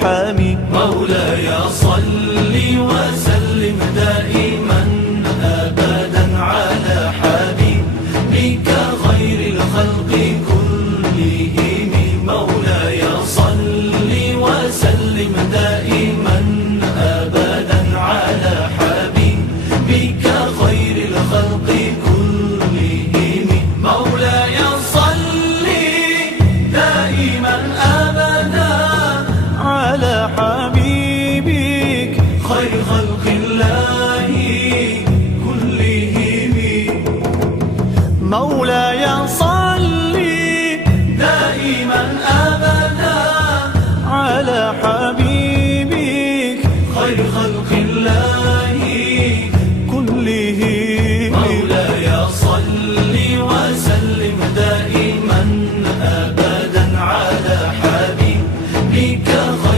حميد. مولاي صل وسلم دائما أبدا على حبيبك خير الخلق كلهم. مولاي صل وسلم دائما أبدا على حبيبك خير الخلق كلهم. مولاي صل دائما أبدا على حبيبك خير خلق الله كلهم. مولاي صل دائما أبدا على حبيبك